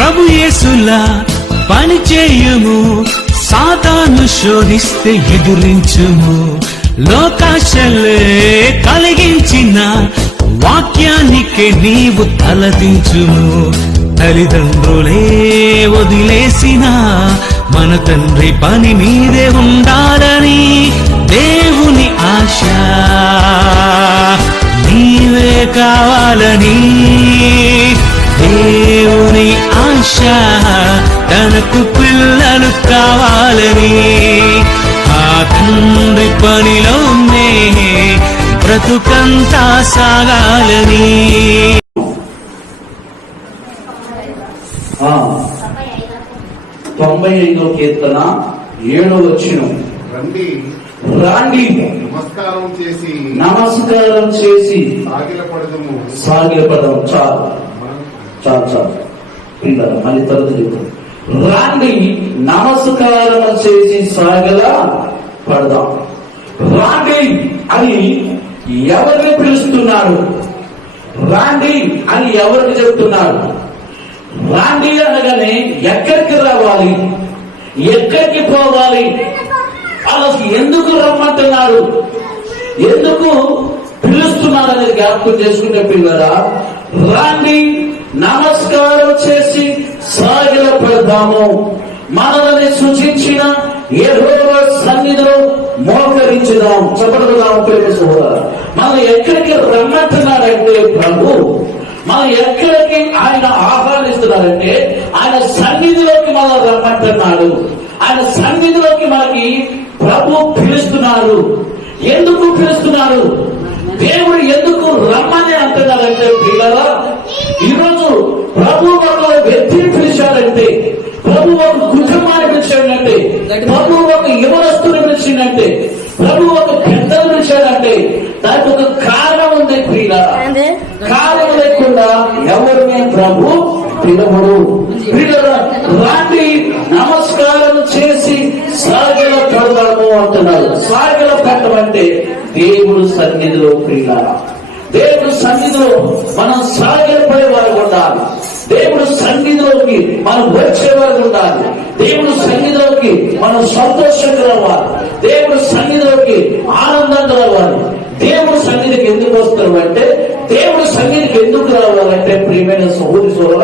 ప్రభు యేసులా పని చేయుము సాతాను శోధిస్తే ఎదురించుము. లోకాశలే కలిగించిన వాక్యానికి నీవు తలదించుము. తల్లిదండ్రులే వదిలేసిన మన తండ్రి పని మీదే ఉండాలని ఆశ తనకు పిల్లలు కావాలని. ఆ తండ్రి పనిలోనే బ్రతుకంతా సాగాలని. తొంభై ఐదో కీర్తన ఏడో వచ్చిన. రండి. రాండి. నమస్కారం చేసి. నమస్కారం చేసి. సాగిలపడదము. సాగిలపదం చాలు. చాలు చాలు. పిల్లలు మళ్ళీ తర్వాత చెప్పు రాండి నమస్కారం చేసి సాగల పడదాం. రాండి అని ఎవరిని పిలుస్తున్నారు? రాండి అని ఎవరికి చెప్తున్నారు? రాండి అనగానే ఎక్కడికి రావాలి? ఎక్కడికి పోవాలి? అసలు ఎందుకు రమ్మంటున్నారు? ఎందుకు పిలుస్తున్నారు అనేది జ్ఞాపకం చేసుకుంటే పిల్లరా రాండి నమస్కారం చేసి సాగిల పెడదాము. మనల్ని సూచించిన ఏడవ సన్నిధిలో మోకరించుదాం. చెప్పడుదాం ప్రేమ మనం ఎక్కడికి రమ్మంటున్నారంటే ప్రభు మనం ఎక్కడికి ఆయన ఆహ్వానిస్తున్నారంటే ఆయన సన్నిధిలోకి మనం రమ్మంటున్నాడు. ఆయన సన్నిధిలోకి మనకి ప్రభు పిలుస్తున్నారు. ఎందుకు పిలుస్తున్నారు? దేవుడు ఎందుకు రమ్మని అంటున్నారంటే ప్రభు ఒక వ్యక్తిని పిలిచాడంటే ప్రభు ఒక కుటుంబాన్ని పిలిచాడంటే ప్రభు ఒక యువనస్తుని పిలిచిందంటే ప్రభు ఒక పెద్దను పిలిచాడంటే దానికి ఒక కారణం ఉంది ప్రియుల. కారణం లేకుండా ఎవరిని ప్రభు పిలవడు? రాండి నమస్కారం చేసి సాగిల పెడదాము అంటున్నారు సాగిల పెట్టమంటే దేవుడు సన్నిధిలో ప్రియులారా దేవుడు సన్నిధిలో మనం సాగిలపడే వారు ఉండాలి దేవుడు సన్నిధిలోకి మనం వచ్చేవారు ఉండాలి. దేవుడు సన్నిధిలోకి మనం సంతోషంగా రావాలి. దేవుడు సన్నిధిలోకి ఆనందంగా రావాలి. దేవుడు సన్నిధికి ఎందుకు వస్తారు అంటే దేవుడు సన్నిధికి ఎందుకు రావాలంటే ప్రియమైన సహోదరి సోదర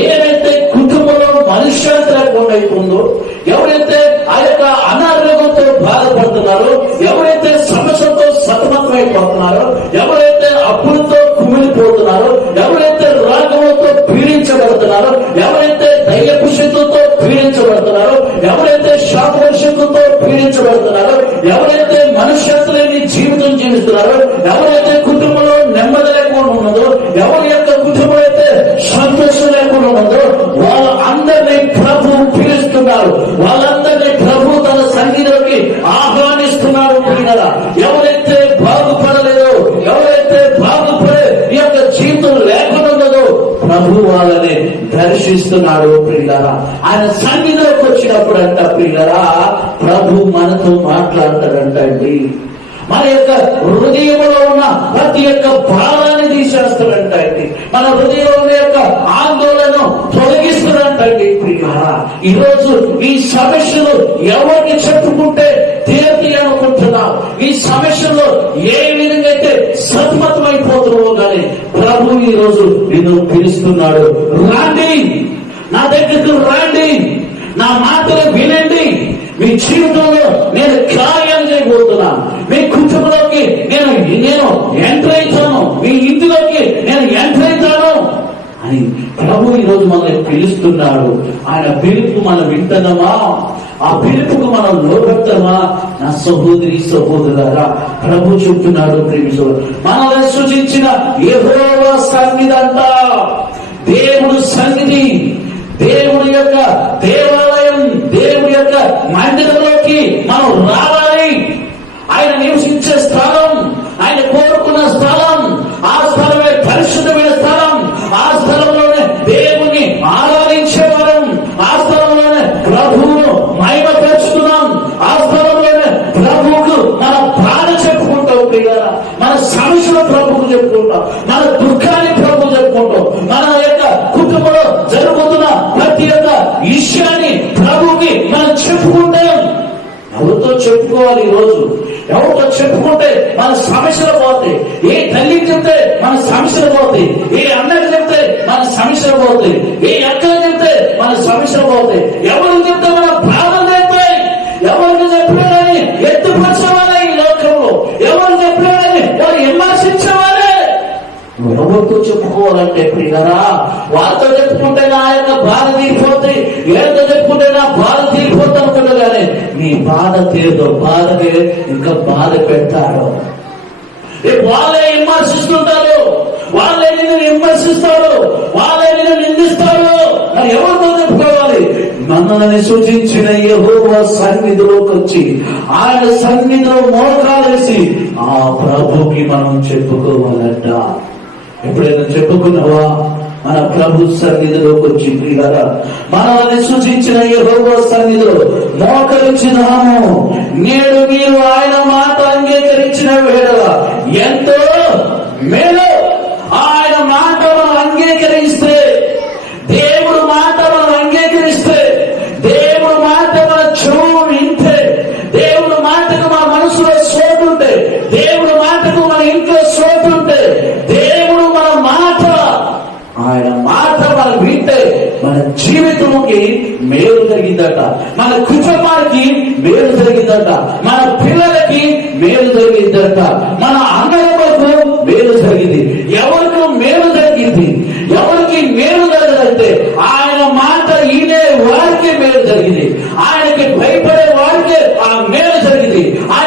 ఏదైతే కుటుంబంలో మనశ్శాంతి లేకుండా అయిపోయిందో ఎవరైతే ఆ యొక్క అనారోగ్యంతో బాధపడుతున్నారో ఎవరైతే సమస్యతో సతమతమైపోతున్నారో ఎవరైతే ఉన్నారు వాళ్ళందరినీ ప్రభు తన సన్నిధిలోకి ఆహ్వానిస్తున్నారు పిల్లల ఎవరైతే బాగుపడలేదో ఎవరైతే బాగుపడే ఈ యొక్క జీవితం లేకుండా ప్రభు వాళ్ళని దర్శిస్తున్నాడు ప్రియులరా. ఆయన సన్నిధిలోకి వచ్చినప్పుడు అంట ప్రియులరా ప్రభు మనతో మాట్లాడతాడంటండి. మన యొక్క హృదయంలో ఉన్న ప్రతి యొక్క భావాన్ని తీసేస్తాడంటండి. మన హృదయంలో యొక్క ఆందోళన తొలగిస్తాడంటండి ప్రియులారా ఈరోజు ఈ సమస్యలు ఎవరిని చెప్పుకుంటే తీర్తి అనుకుంటున్నాం ఈ సమస్యలో ఏ విధంగా అయితే సతమతమైపోతున్నావో కానీ ప్రభు ఈ రోజు నిన్ను పిలుస్తున్నాడు. రాండి నా దగ్గరకు రాండి నా మాటలు వినండి. మీ జీవితంలో నేను కార్యాలు చేయబోతున్నా మీ కుటుంబంలోకి నేను నేను ప్రభు ఈ రోజు మనల్ని పిలుస్తున్నాడు. ఆయన పిలుపు మనం వింటనమా ఆ పిలుపుకు మనం లోబెడతామా? నా సహోదరి సహోదరులారా ప్రభు చెప్తున్నాడు ప్రేమిసు మనల్ని సూచించిన ఏహోవా సన్నిధంట దేవుడు సన్నిధి దేవుడి యొక్క దేవాలయం దేవుడి యొక్క మందిరంలోకి మనం రావాలి. చెప్పుకోవాలి ఈ రోజు ఎవరితో చెప్పుకుంటే మన సమస్యలు పోతాయి. ఏ తల్లి చెప్తే మన సమస్యలు పోతాయి. ఏ అన్నకి చెప్తే మన సమస్యలు పోతాయి. ఏ అక్కకి చెప్తే మన సమస్యలు పోతాయి. ఎవరు చెప్తే మన బాధలు చెప్తాయి ఎవరికి చెప్పినా కానీ ఎత్తుపరచవాలే ఈ లోకంలో. ఎవరు చెప్పినా కానీ వారు విమర్శించవాలే ఎవరితో చెప్పుకోవాలంటే ప్రియరా వారితో చెప్పుకుంటే నా యొక్క బాధ తీరిపోతుంది వీళ్ళతో చెప్పుకుంటే నా బాధ నీ బాధ తీరుతో బాధకి ఇంకా బాధ పెడతాడు వాళ్ళే విమర్శిస్తుంటారు. వాళ్ళే నిన్ను విమర్శిస్తారు. వాళ్ళే నిన్ను నిందిస్తారు. మరి ఎవరితో చెప్పుకోవాలి? మనల్ని సూచించిన యహోవా సన్నిధిలోకి వచ్చి ఆయన సన్నిధిలో మోకాలేసి ఆ ప్రభుకి మనం చెప్పుకోవాలంట. ఎప్పుడైనా చెప్పుకున్నావా? మన ప్రభు సన్నిధిలోకి వచ్చి ప్రియులారా మనల్ని సూచించిన ఈ రోగో సన్నిధిలో మోకరించినాము నేడు మీరు ఆయన మాట అంగీకరించిన వేళ ఎంతో మేలు ఆయన మాట మనం అంగీకరిస్తే దేవుడు మాట మనం అంగీకరిస్తే దేవుడు మాట మన చెవు వింటే దేవుడు మాటకు మన మనసులో సోటుంటే దేవుడు మాటకు మన ఇంట్లో సోటుంటే దేవుడు మన మాట ఆయన మాట మనం వింటే మన కుటుంబంకి మేలు జరిగిందట. మన కుటుంబానికి మేలు జరిగిందట. మన పిల్లలకి మేలు జరిగిందట. మన అన్నలకు మేలు జరిగింది. ఎవరికి మేలు జరిగింది? ఎవరికి మేలు జరగదంటే ఆయన మాట ఈనే వారికి మేలు జరిగింది. ఆయనకి భయపడే వారికి ఆ మేలు జరిగింది. ఆయన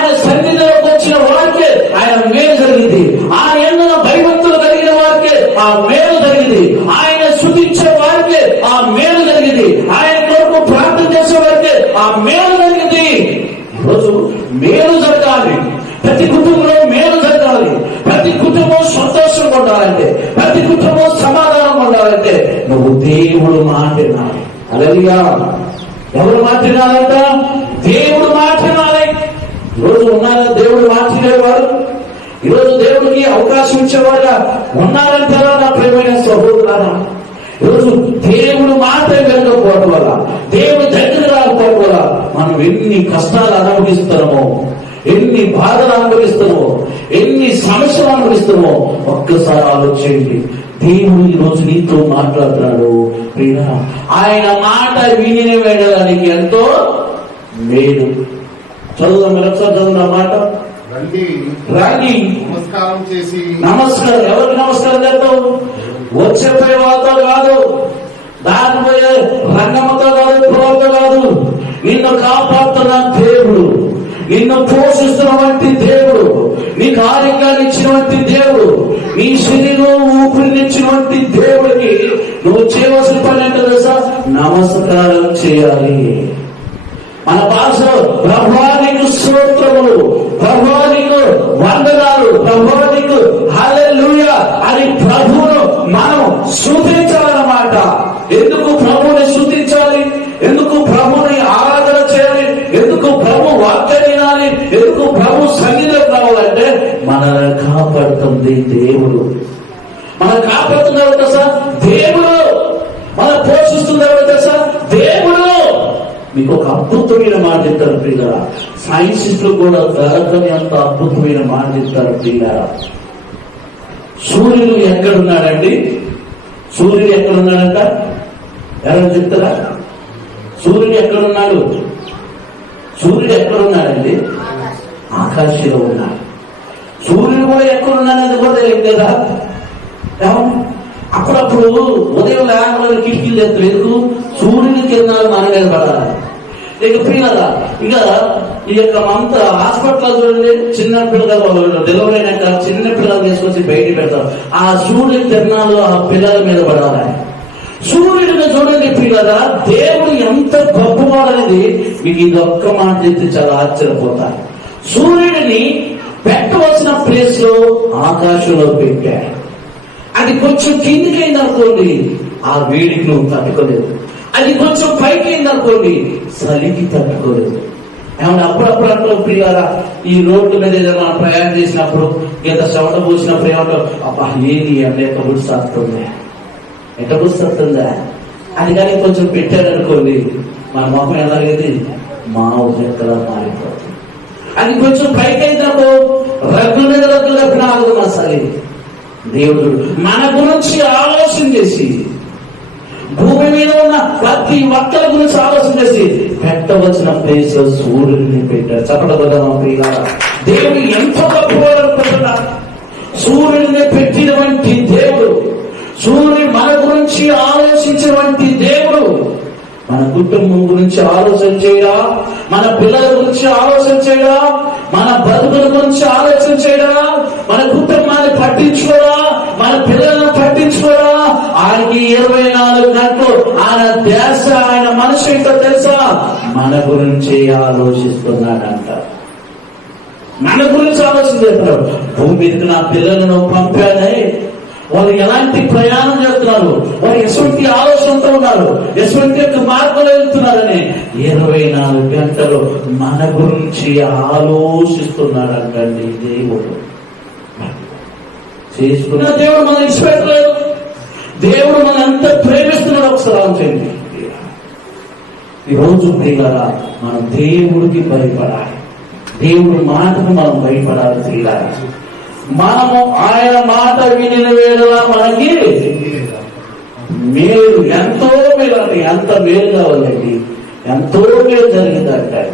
దేవుడు మాట అలలియా. ఎవరు మాటినారంట దేవుడు మాట ఈరోజు ఉన్నారా దేవుడు మాట వినేవారు ఈరోజు దేవుడికి అవకాశం ఇచ్చేవారుగా ఉన్నారంటారా నా ప్రేమైన సహోదరులారా? ఈరోజు దేవుడు మాట వెళ్ళకపోవడం వల్ల దేవుడు దగ్గర రాకపోవడం వల్ల మనం ఎన్ని కష్టాలు అనుభవిస్తున్నామో ఎన్ని బాధలు అనుభవిస్తున్నామో ఎన్ని సమస్యలు అనుభవిస్తున్నామో ఒక్కసారి ఆలోచించండి దేవుడు ఈ రోజు నీతో మాట్లాడుతున్నాడు. ప్రియ ఆయన మాట విని వెళ్ళడానికి ఎంతో మేలు. చదువు మాట. రండి. నమస్కారం చేసి. నమస్కారం. ఎవరికి నమస్కారం చేస్తావు? వచ్చేపోయే వాళ్ళతో కాదు. దానిపోయే రంగంతో కాదు పురోగ కాదు. నిన్ను కాపాడుతున్న దేవుడు నిన్ను పోషిస్తున్నటువంటి దేవుడు నీకు ఆరోగ్యాన్ని ఇచ్చినటువంటి దేవుడు నీ శరీరం ఊపిరినిచ్చినటువంటి దేవుడికి నువ్వు చేయవలసిన పని ఏంటో తెలుసా? నమస్కారం చేయాలి. మన భాష ప్రభానికి స్తోత్రములు. ప్రభానికి మన కాపాడుతుంది తెలుసా దేవుడు మన పోషిస్తుంది తెలుసా దేవుడు! మీకు ఒక అద్భుతమైన మాట చెప్తారు ప్రియులరా. సైన్సిస్టులు కూడా దొరకని అంత అద్భుతమైన మాట ఇస్తారు ప్రియులరా. సూర్యుడు ఎక్కడున్నాడండి? సూర్యుడు ఎక్కడున్నాడంట? ఎవరు చెప్తారా? సూర్యుడు ఎక్కడున్నాడు? సూర్యుడు ఎక్కడున్నాడండి? ఆకాశంలో ఉన్నాడు. సూర్యుడు కూడా ఎక్కడున్నాడని కూడా తెలియదు కదా అప్పుడప్పుడు ఉదయం లేకుండా కిటికీలు తెత్తు ఎందుకు? సూర్యుని కిరణాలు మన మీద పడాలి. ఇక పిల్లల ఇక ఈ యొక్క అంత హాస్పిటల్ చూడండి చిన్న పిల్లలు డెలివరీ అయినాక చిన్న పిల్లలు తీసుకొచ్చి బయట పెడతారు. ఆ సూర్యుని కిరణాలు ఆ పిల్లల మీద పడాలి. సూర్యుడిని చూడండి పిల్లల దేవుడు ఎంత గొప్పవాడనేది మీకు ఇది ఒక్క మాట చెప్తే చాలా ఆశ్చర్యపోతారు. సూర్యుడిని పెట్టవలసిన ప్లేస్లో ఆకాశంలో పెట్టాడు అది కొంచెం కిందికి అనుకోండి ఆ వేడికి నువ్వు తట్టుకోలేదు. అది కొంచెం పైకి అయింది అనుకోండి చలికి తట్టుకోలేదు. ఏమన్నా అప్పుడప్పుడు అంటూ ప్రియారా ఈ రోడ్డు మీద ఏదైనా ప్రయాణం చేసినప్పుడు గత చెమట పోసినప్పుడు ఏమంటావు అబ్బా ఏది అంటే ఎక్క గుడిసొస్తుంది ఎక్క గుడిసొస్తుందా అది కానీ కొంచెం పెట్టారనుకోండి మన మొహం ఎలాగైతే మా ఎక్కడ మారిపోతుంది. అది కొంచెం పైకి అయిందనుకో రగ్గుల మీద రగ్గులు కప్పిన ఆగదు మన శరీరం దేవుడు మన గురించి ఆలోచన చేసి భూమి మీద ఉన్న ప్రతి ఒక్కరి గురించి ఆలోచన చేసి పెట్టవలసిన ప్లేస్లో సూర్యుడిని పెట్టాడు చెప్పడం ప్రియులారా దేవుడు ఎంత గొప్పవాడు సూర్యుడిని పెట్టినటువంటి దేవుడు సూర్యుని మన గురించి ఆలోచించినటువంటి మన కుటుంబం గురించి ఆలోచన చేయడా మన పిల్లల గురించి ఆలోచన చేయడా మన బతుకుల గురించి ఆలోచన చేయడా మన కుటుంబాన్ని పట్టించుకోరా? మన పిల్లలను పట్టించుకోరా? ఆయనకి ఇరవై నాలుగు గంటలు ఆయన ధ్యాస ఆయన మనసు ఏంటో తెలుసా? మన గురించి ఆలోచిస్తున్నాడంట. మన గురించి ఆలోచన భూమి మీదకి నా పిల్లలను పంపానే వాళ్ళు ఎలాంటి ప్రయాణం చేస్తున్నారు? వాళ్ళు ఎటువంటి ఆలోచనతో ఉన్నారు? ఎటువంటి యొక్క మార్గంలో వెళ్తున్నారని? ఇరవై నాలుగు గంటలు మన గురించి ఆలోచిస్తున్నాడంటండి దేవుడు. చేసుకున్న దేవుడు మనం ఇచ్చిపెట్టలేదు దేవుడు మన ఎంత ప్రేమిస్తున్నాడు ఒకసారి ఆలోచించండి. ఈ రోజు మనం దేవుడికి భయపడాలి. దేవుడి మాటకు మనం భయపడాలి తీరాలి మనము ఆయన మాట వినిన వేళ మనకి మేలు. ఎంతో మేలు ఎంత మేలు కావాలండి ఎంతో మేలు జరిగిందంటే